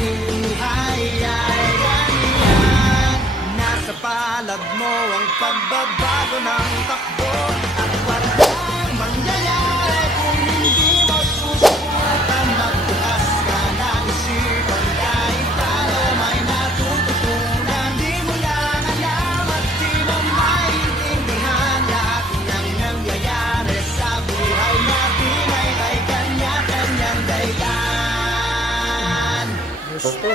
buhay ay ganyan. Nasa palad mo ang pagbabago ng takbo, at walang mangyayari kung hindi mo susubukan. Magbukas ka ng isipan, kahit talo may natututunan. Di mo lang alam at di mo maintindihan, lahat ng nangyayari sa buhay natin ay may kanya-kanyang dahilan. Gusto.